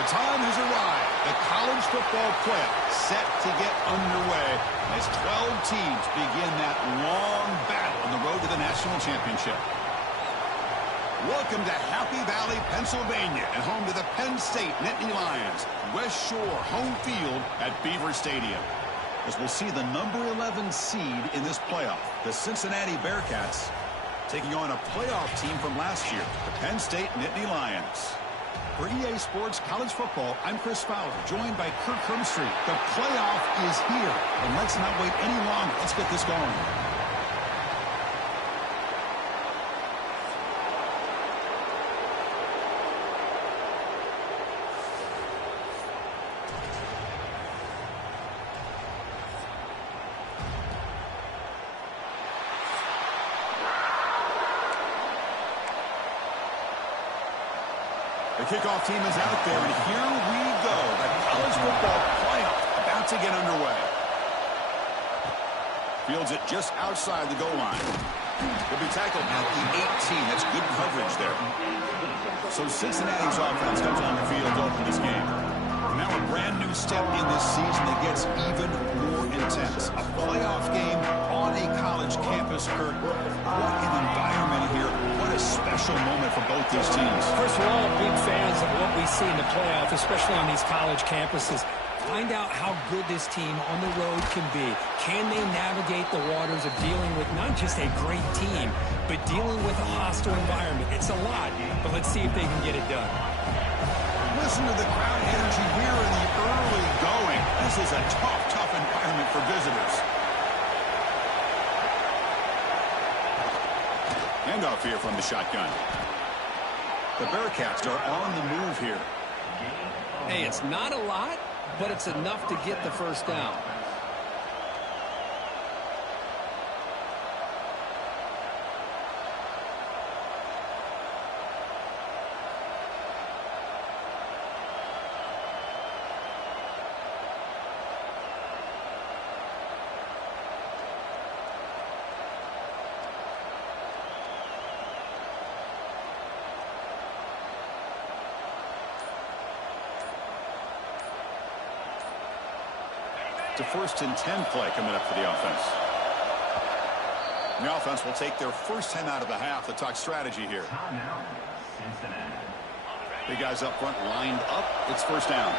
The time has arrived. The college football playoff set to get underway as 12 teams begin that long battle on the road to the national championship. Welcome to Happy Valley, Pennsylvania, and home to the Penn State Nittany Lions. West Shore home field at Beaver Stadium. As we'll see the number 11 seed in this playoff, the Cincinnati Bearcats, taking on a playoff team from last year, the Penn State Nittany Lions. For EA Sports College Football, I'm Chris Fowler, joined by Kirk Hermstreet. The playoff is here, and let's not wait any longer. Let's get this going. The kickoff team is out there, and here we go. The college football playoff about to get underway. Fields it just outside the goal line. He'll be tackled at the 18. That's good coverage there. So Cincinnati's offense comes on the field to open this game. Now a brand new step in this season that gets even more intense. A playoff game on a college campus, Kurt. What an environment here. What a special moment for both these teams. First, we're all big fans of what we see in the playoff, especially on these college campuses. Find out how good this team on the road can be. Can they navigate the waters of dealing with not just a great team, but dealing with a hostile environment? It's a lot, but let's see if they can get it done. Listen to the crowd energy here in the early going. This is a tough environment for visitors. Handoff here from the shotgun. The Bearcats are on the move here. Hey, it's not a lot, but it's enough to get the first down. The 1st and 10 play coming up for the offense. The offense will take their first 10 out of the half. The talk strategy here. Big guys up front lined up. It's first down.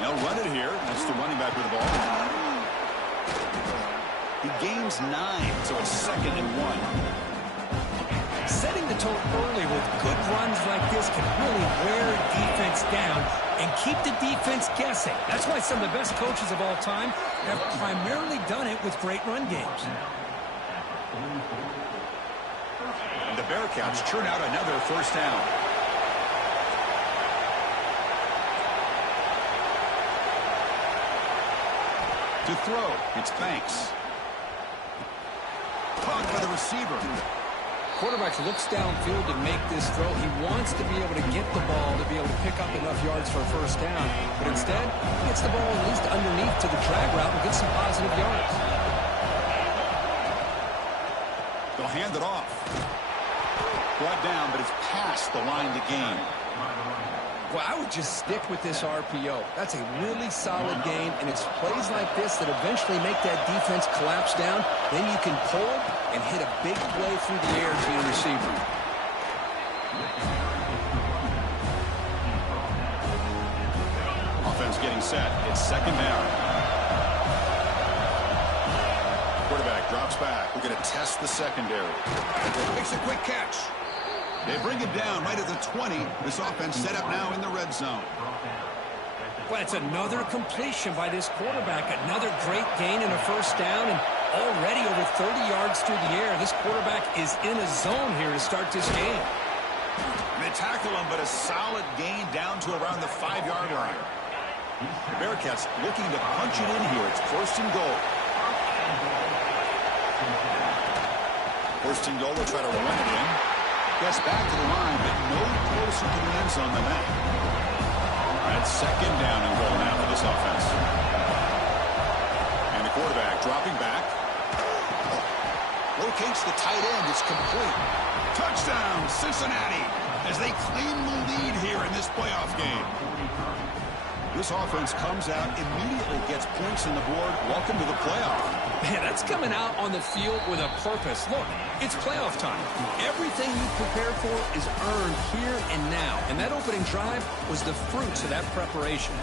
They'll run it here. That's the running back with the ball. He gains 9, so it's 2nd and 1. Setting the tone early with good runs like this can really wear a defense down and keep the defense guessing. That's why some of the best coaches of all time have primarily done it with great run games. And the Bearcats churn out another first down. To throw, it's Banks. Caught by the receiver. Quarterback looks downfield to make this throw. He wants to be able to get the ball to be able to pick up enough yards for a first down. But instead, he gets the ball at least underneath to the drag route and gets some positive yards. They'll hand it off. Brought down, but it's past the line to gain. Well, I would just stick with this RPO. That's a really solid gain, and it's plays like this that eventually make that defense collapse down. Then you can pull and hit a big play through the air to your receiver. Offense getting set. It's second down. Quarterback drops back. We're going to test the secondary. Makes a quick catch. They bring it down right at the 20. This offense set up now in the red zone. Well, it's another completion by this quarterback. Another great gain in a first down, and already over 30 yards through the air. This quarterback is in a zone here to start this game. They tackle him, but a solid gain down to around the 5-yard line. The Bearcats looking to punch it in here. It's first and goal. First and goal, they'll try to run it in. Gets back to the line, but no closer to the end zone than that. That's second down and goal now for this offense. And the quarterback dropping back. Locates the tight end. It's complete. Touchdown, Cincinnati, as they claim the lead here in this playoff game. This offense comes out, immediately gets points on the board. Welcome to the playoff. Man, that's coming out on the field with a purpose. Look, it's playoff time. Everything you prepare for is earned here and now. And that opening drive was the fruits of that preparation.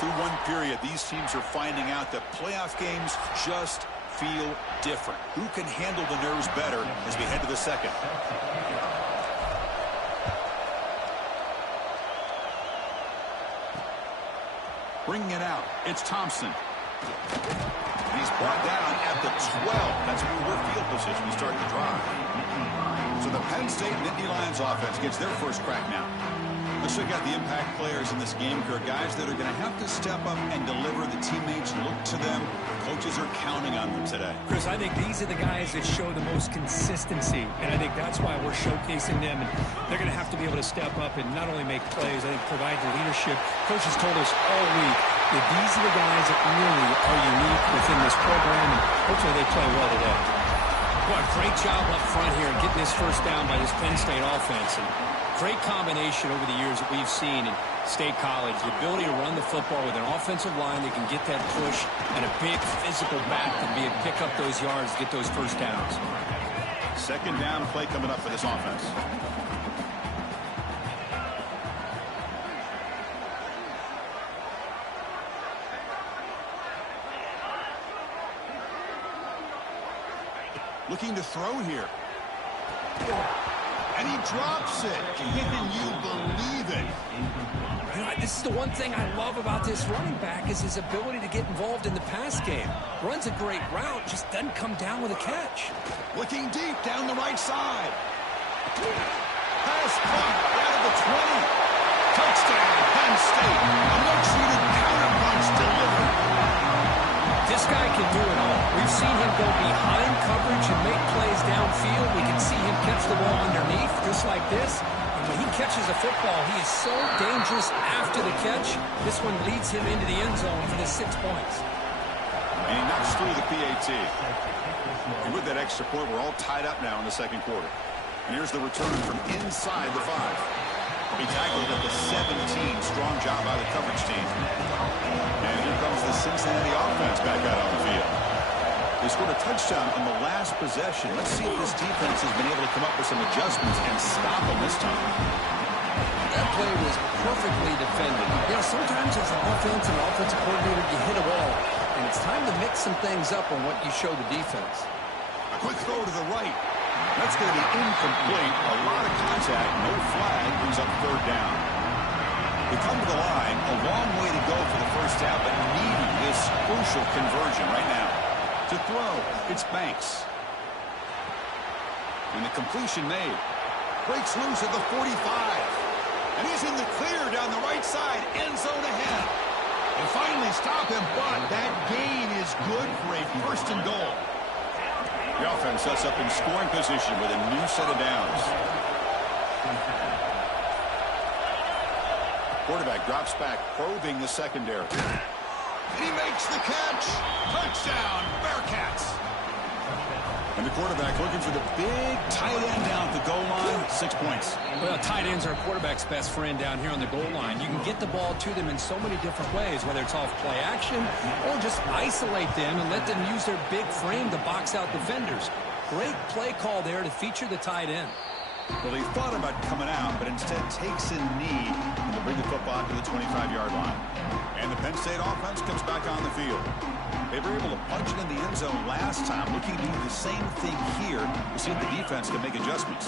Through one period, these teams are finding out that playoff games just feel different. Who can handle the nerves better as we head to the second? Bringing it out, it's Thompson. He's brought down at the 12. That's where we're field position to start the drive. So the Penn State Nittany Lions offense gets their first crack now. Let's check out the impact players in this game, Kurt. Guys that are going to have to step up and deliver. The teammates look to them. Coaches are counting on them today. Chris, I think these are the guys that show the most consistency, and I think that's why we're showcasing them. And they're going to have to be able to step up and not only make plays, I think provide the leadership. Coaches told us all week that these are the guys that really are unique within this program, and hopefully they play well today. Boy, great job up front here in getting this first down by this Penn State offense. And great combination over the years that we've seen in State College. The ability to run the football with an offensive line that can get that push and a big physical back to be able to pick up those yards, get those first downs. Second down play coming up for this offense. Looking to throw here. And he drops it. Can you believe it? You know, this is the one thing I love about this running back is his ability to get involved in the pass game. Runs a great route, just doesn't come down with a catch. Looking deep down the right side. Pass caught out of the 20. Touchdown, Penn State. A much-needed counter punch delivered. This guy can do it all. We've seen him go behind coverage and make plays downfield. We can see him catch the ball underneath, just like this. And when he catches a football, he is so dangerous after the catch. This one leads him into the end zone for the 6 points. And he knocks through the PAT. And with that extra point, we're all tied up now in the second quarter. And here's the return from inside the 5. He tackled at the 17. Strong job by the coverage team. And here comes the Cincinnati offense back out on the field. They scored a touchdown on the last possession. Let's see if this defense has been able to come up with some adjustments and stop them this time. That play was perfectly defended. You know, sometimes as an offense and offensive coordinator, you hit a wall, and it's time to mix some things up on what you show the defense. A quick throw to the right. That's going to be incomplete. A lot of contact. No flag. Brings up third down. They come to the line. A long way to go for the first down, but needing this crucial conversion right now. To throw, it's Banks. And the completion made. Breaks loose at the 45. And he's in the clear down the right side. End zone ahead. And finally stop him, but that gain is good for a first and goal. The offense sets up in scoring position with a new set of downs. Quarterback drops back, probing the secondary. He makes the catch. Touchdown, Bearcats. And the quarterback looking for the big tight end down at the goal line. 6 points. Well, tight ends are a quarterback's best friend down here on the goal line. You can get the ball to them in so many different ways, whether it's off play action or just isolate them and let them use their big frame to box out defenders. Great play call there to feature the tight end. Well, he thought about coming out, but instead takes a knee to bring the football to the 25-yard line. And the Penn State offense comes back on the field. They were able to punch it in the end zone last time, looking to do the same thing here to see if the defense can make adjustments.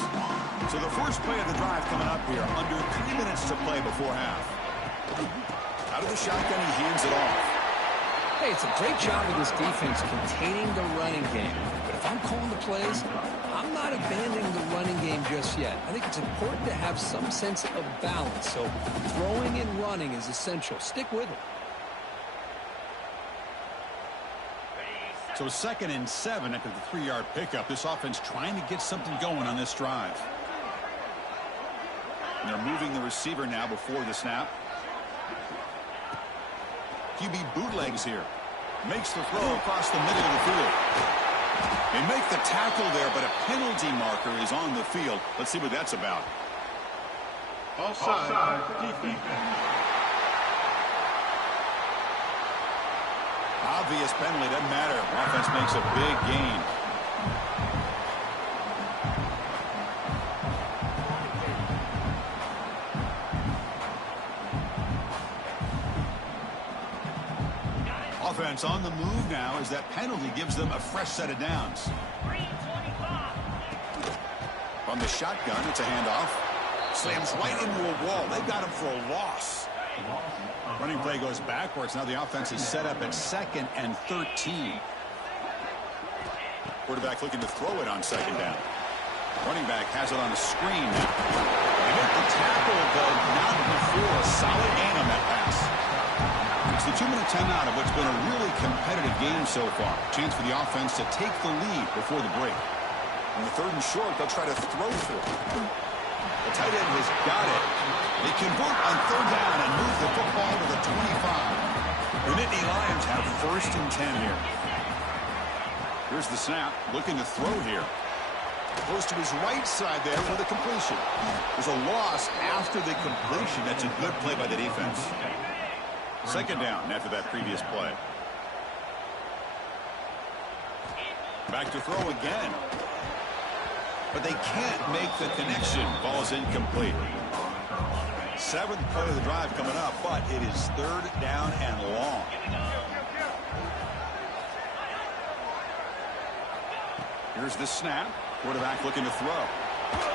So the first play of the drive coming up here, under 3 minutes to play before half. Out of the shotgun, he hands it off. Hey, it's a great job of this defense containing the running game. But if I'm calling the plays, I'm not abandoning the running game just yet. I think it's important to have some sense of balance. So throwing and running is essential. Stick with it. So 2nd and 7 after the 3-yard pickup. This offense trying to get something going on this drive. And they're moving the receiver now before the snap. QB bootlegs here. Makes the throw across the middle of the field. They make the tackle there, but a penalty marker is on the field. Let's see what that's about. Offside. Defense. Obvious penalty, doesn't matter. Offense makes a big gain. Offense on the move now as that penalty gives them a fresh set of downs. From the shotgun, it's a handoff. Slams right into a wall. They've got him for a loss. Running play goes backwards. Now the offense is set up at 2nd and 13. Quarterback looking to throw it on 2nd down. Running back has it on a screen now. They make the tackle, but not before a solid gain on that pass. It's the 2-minute timeout of what's been a really competitive game so far. Chance for the offense to take the lead before the break. On the 3rd and short, they'll try to throw for it. The tight end has got it. They convert on 3rd down and move the football to the 25. The Nittany Lions have 1st and 10 here. Here's the snap. Looking to throw here. Goes to his right side there for the completion. There's a loss after the completion. That's a good play by the defense. 2nd down after that previous play. Back to throw again. But they can't make the connection. Ball is incomplete. 7th play of the drive coming up, but it is 3rd down and long. Here's the snap. Quarterback looking to throw.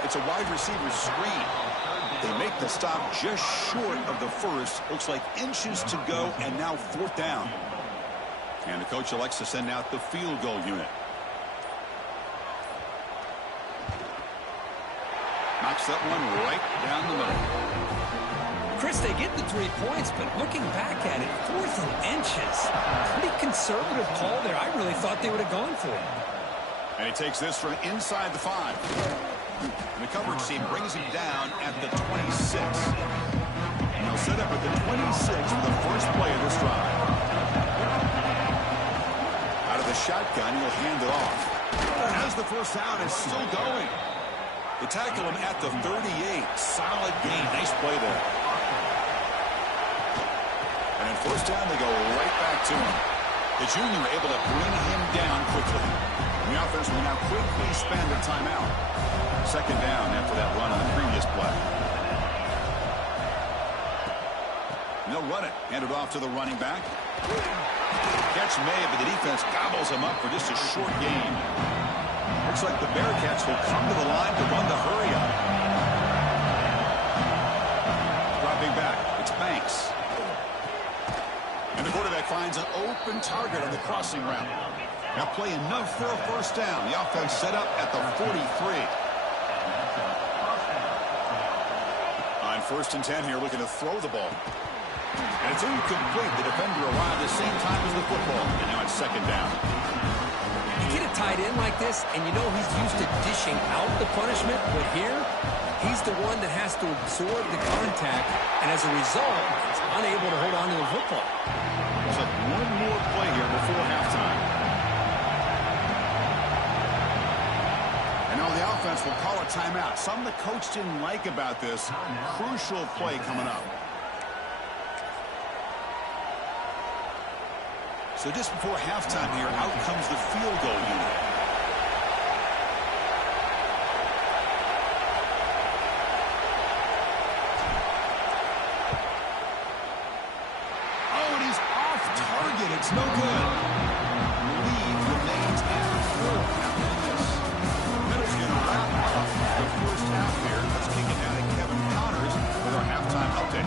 It's a wide receiver screen. They make the stop just short of the first. Looks like inches to go, and now 4th down. And the coach elects to send out the field goal unit. Knocks that one right down the middle. Chris, they get the 3 points, but looking back at it, 4th and inches. Pretty conservative call there. I really thought they would have gone for it. And he takes this from inside the 5. And the coverage team brings him down at the 26. And he'll set up at the 26 for the first play of this drive. Out of the shotgun, he'll hand it off. And as the first down is still going. They tackle him at the 38. Solid gain. Nice play there. And in 1st down, they go right back to him. The junior able to bring him down quickly. And the offense will now quickly spend a timeout. 2nd down after that run on the previous play. They'll run it. Hand it off to the running back. Catch made, but the defense gobbles him up for just a short gain. Looks like the Bearcats will come to the line to run the hurry up. Dropping back, it's Banks. And the quarterback finds an open target on the crossing route. Now play enough for a first down. The offense set up at the 43. On 1st and 10 here, looking to throw the ball. And it's incomplete. The defender arrived at the same time as the football. And now it's 2nd down. You get a tight end like this, and you know he's used to dishing out the punishment, but here, he's the one that has to absorb the contact, and as a result, he's unable to hold on to the football. Looks like one more play here before halftime. And now the offense will call a timeout. Something the coach didn't like about this. Crucial play coming up. So just before halftime here, out comes the field goal unit. Oh, and he's off target. It's no good. Lead remains at 4 after this. Middle's going to wrap up the first half here. Let's kick it down to Kevin Connors with our halftime update.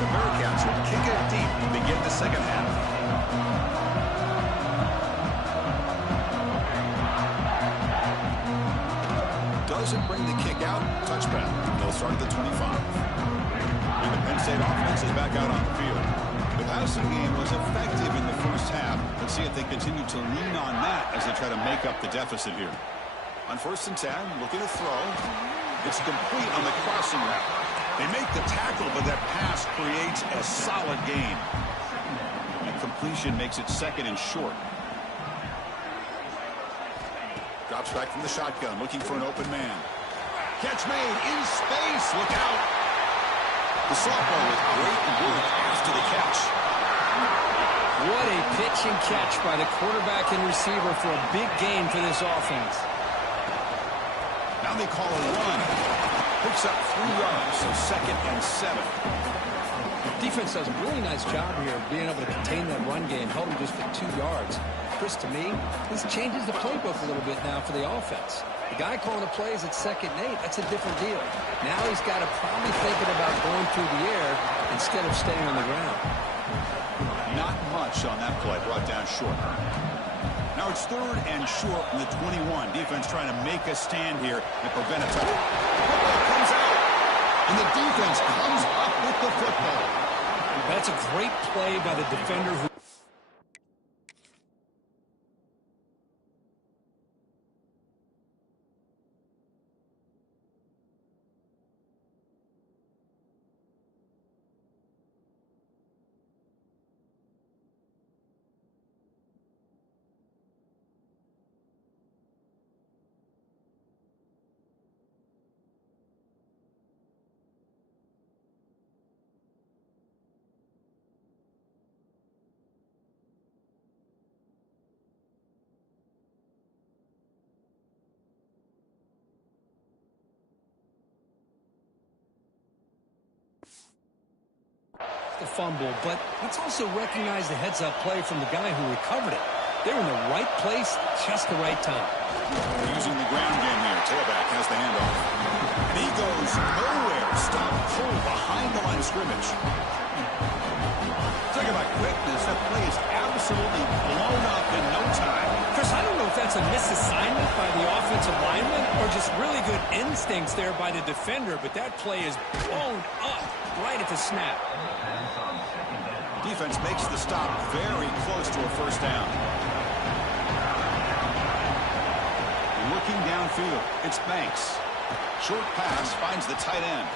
The Bearcats will kick it deep to begin the second half. Doesn't bring the kick out. Touchback. They'll start at the 25. And the Penn State offense is back out on the field. The passing game was effective in the first half. Let's see if they continue to lean on that as they try to make up the deficit here. On 1st and 10, looking to throw. It's complete on the crossing route. They make the tackle, but that pass creates a solid gain. And completion makes it 2nd and short. Drops back from the shotgun, looking for an open man. Catch made in space. Look out. The sophomore with great work after the catch. What a pitch and catch by the quarterback and receiver for a big gain for this offense. Now they call a run. Picks up 3 yards, so 2nd and 7. Defense does a really nice job here of being able to contain that run game, held him just at 2 yards. Chris, to me, this changes the playbook a little bit now for the offense. The guy calling the plays at 2nd and 8, that's a different deal. Now he's got to probably thinking about going through the air instead of staying on the ground. Not much on that play, brought down short. Now it's 3rd and short from the 21. Defense trying to make a stand here and prevent a touchdown. Football comes out, and the defense comes up with the football. That's a great play by the defender who... The fumble, but let's also recognize the heads-up play from the guy who recovered it. They're in the right place, just the right time. Using the ground game here. Tailback has the handoff. And he goes nowhere. Stop pull behind the line of scrimmage. Talk about quickness. That play is absolutely blown up in no time. Chris, I don't know if that's a misassignment by the offensive lineman or just really good instincts there by the defender, but that play is blown up right at the snap. Defense makes the stop very close to a first down. Looking downfield, it's Banks. Short pass finds the tight end.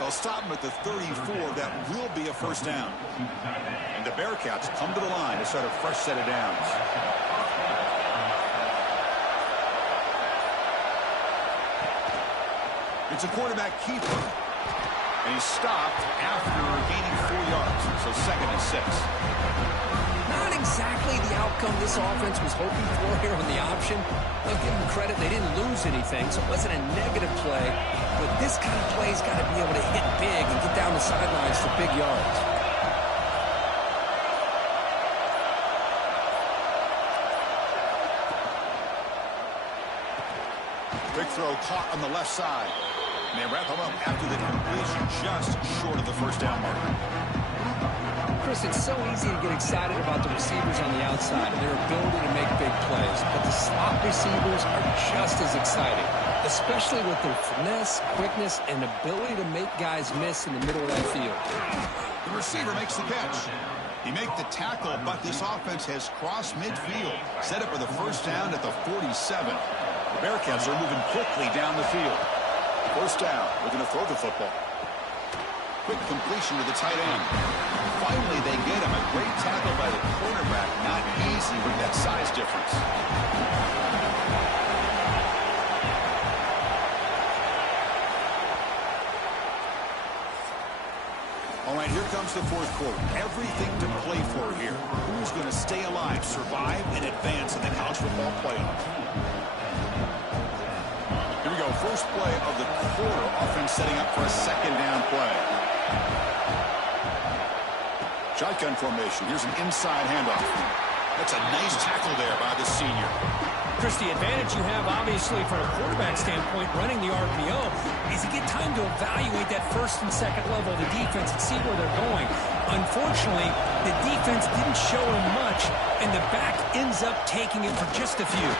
They'll stop him at the 34. That will be a first down. And the Bearcats come to the line to start a fresh set of downs. It's a quarterback keeper. And he's stopped after gaining 4 yards. So 2nd and 6. Not exactly the outcome this offense was hoping for here on the option. I'll give them credit, they didn't lose anything, so it wasn't a negative play. But this kind of play's got to be able to hit big and get down the sidelines for big yards. Quick throw caught on the left side. And they wrap him up after the completion just short of the first down marker. Chris, it's so easy to get excited about the receivers on the outside and their ability to make big plays, but the slot receivers are just as exciting, especially with their finesse, quickness, and ability to make guys miss in the middle of that field. The receiver makes the catch. He made the tackle, but this offense has crossed midfield, set up for the first down at the 47. The Bearcats are moving quickly down the field. First down, we're going to throw the football. Quick completion to the tight end. Finally, they get him. A great tackle by the quarterback. Not easy with that size difference. All right, here comes the fourth quarter. Everything to play for here. Who's going to stay alive, survive, and advance in the college football playoff? Here we go. First play of the quarter. Offense setting up for a second down play. Shotgun formation. Here's an inside handoff. That's a nice tackle there by the senior. Chris, the advantage you have, obviously, from a quarterback standpoint, running the RPO, is you get time to evaluate that first and second level of the defense and see where they're going. Unfortunately, the defense didn't show him much, and the back ends up taking it for just a few.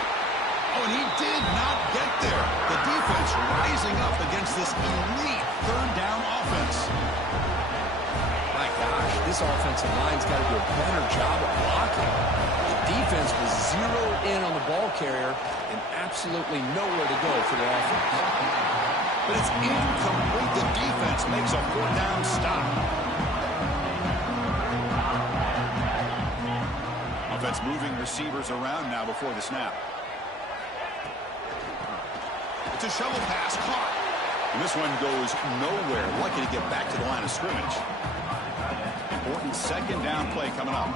Oh, and he did not get there. The defense rising up against this elite third down offense. My gosh, this offensive line's got to do a better job of blocking. The defense was zeroed in on the ball carrier and absolutely nowhere to go for the offense. But it's incomplete. The defense makes a fourth down stop. Offense moving receivers around now before the snap. It's a shovel pass caught. And this one goes nowhere. Lucky to get back to the line of scrimmage. Important second down play coming up.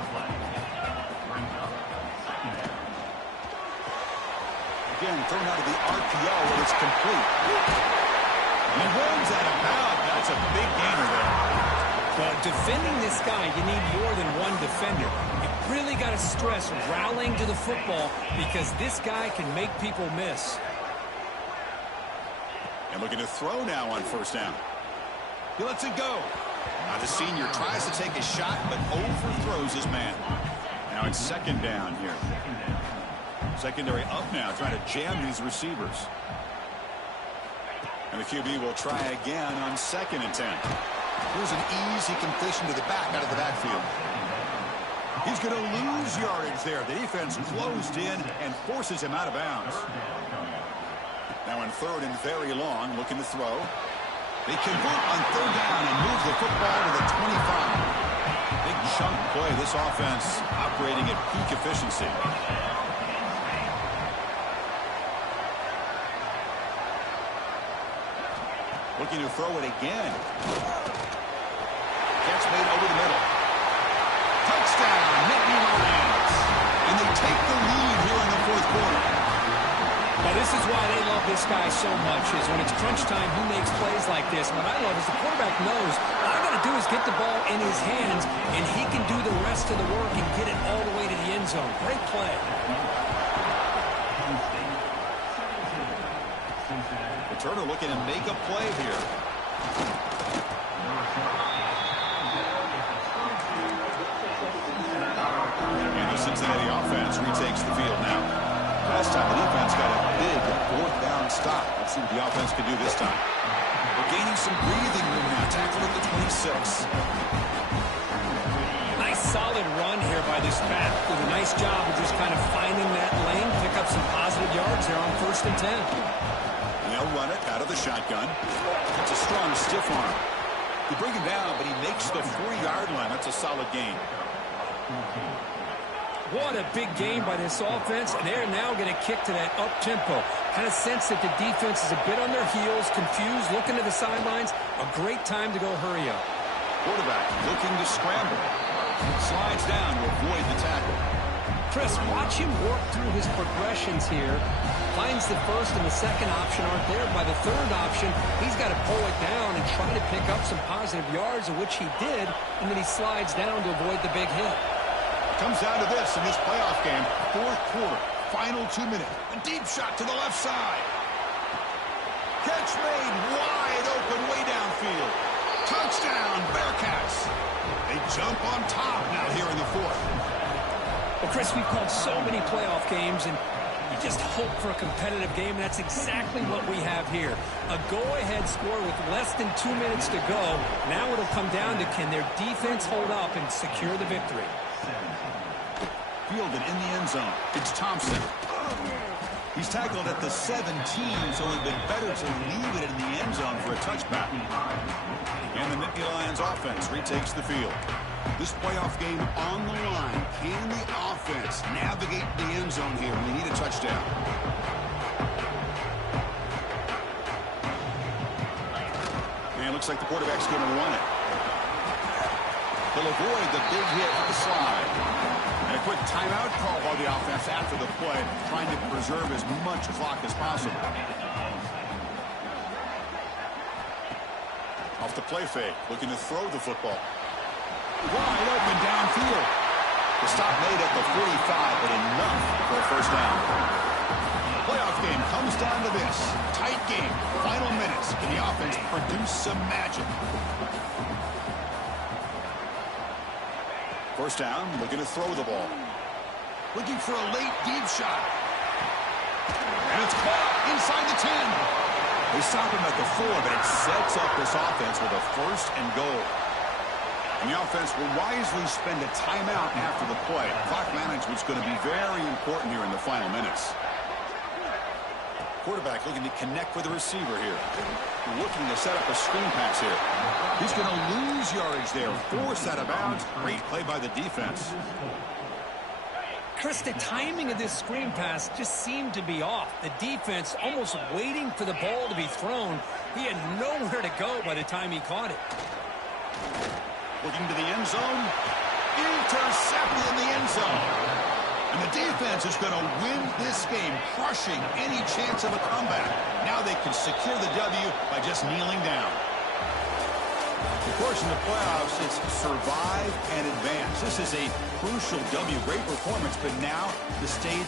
Again, thrown out of the RPO, and it's complete. He runs out of bounds. That's a big gainer there. Well, defending this guy, you need more than one defender. You really got to stress rallying to the football because this guy can make people miss. And looking to throw now on first down. He lets it go. Now the senior tries to take a shot, but overthrows his man. Now it's second down here. Secondary up now, trying to jam these receivers. And the QB will try again on second and 10. Here's an easy completion to the back out of the backfield. He's going to lose yardage there. The defense closed in and forces him out of bounds. Now on third and very long, looking to throw. They convert on third down and move the football to the 25. Big chunk play. This offense operating at peak efficiency. Looking to throw it again. Catch made over the middle. Touchdown, Nittany Lions. And they take the lead here in the fourth quarter. Well, this is why they love this guy so much, is when it's crunch time, he makes plays like this. What I love is the quarterback knows all I got to do is get the ball in his hands, and he can do the rest of the work and get it all the way to the end zone. Great play. Turner looking to make a play here. And the Cincinnati offense retakes the field now. Last time the defense got a big fourth down stop. Let's see what the offense can do this time. We're gaining some breathing room now. Tackle at the 26. Nice solid run here by this back. Did a nice job of just kind of finding that lane, pick up some positive yards there on first and 10. They'll run it out of the shotgun. That's a strong stiff arm. You bring him down, but he makes the 40-yard line. That's a solid gain. What a big game by this offense, and they're now going to kick to that up-tempo. Kind of sense that the defense is a bit on their heels, confused, looking to the sidelines. A great time to go hurry up. Quarterback looking to scramble. Slides down to avoid the tackle. Chris, watch him work through his progressions here. Finds the first and the second option aren't there. By the third option, he's got to pull it down and try to pick up some positive yards, of which he did, and then he slides down to avoid the big hit. Comes down to this in this playoff game. Fourth quarter, final 2 minutes. A deep shot to the left side. Catch made wide open way downfield. Touchdown, Bearcats. They jump on top now here in the fourth. Well, Chris, we've called so many playoff games, and you just hope for a competitive game, and that's exactly what we have here. A go-ahead score with less than 2 minutes to go. Now it'll come down to can their defense hold up and secure the victory. Fielded in the end zone. It's Thompson. He's tackled at the 17, so it would have been better to leave it in the end zone for a touchback. And the Nittany Lions offense retakes the field. This playoff game on the line. Can the offense navigate the end zone here when they need a touchdown? And it looks like the quarterback's going to run it. He'll avoid the big hit with the slide. And a quick timeout call by the offense after the play, trying to preserve as much clock as possible. Off the play fake, looking to throw the football. Wide open downfield. The stop made at the 45, but enough for a first down. The playoff game comes down to this. Tight game, final minutes. Can the offense produce some magic? First down, looking to throw the ball. Looking for a late deep shot. And it's caught inside the 10. They stop him at the 4, but it sets up this offense with a first and goal. And the offense will wisely spend a timeout after the play. Clock management's going to be very important here in the final minutes. Quarterback looking to connect with the receiver here. Looking to set up a screen pass here. He's going to lose yardage there. Forced out of bounds. Great play by the defense. Chris, the timing of this screen pass just seemed to be off. The defense almost waiting for the ball to be thrown. He had nowhere to go by the time he caught it. Looking to the end zone. Intercepted in the end zone. And the defense is going to win this game, crushing any chance of a comeback. Now they can secure the W by just kneeling down. Of course, in the playoffs, it's survive and advance. This is a crucial W. Great performance, but now the state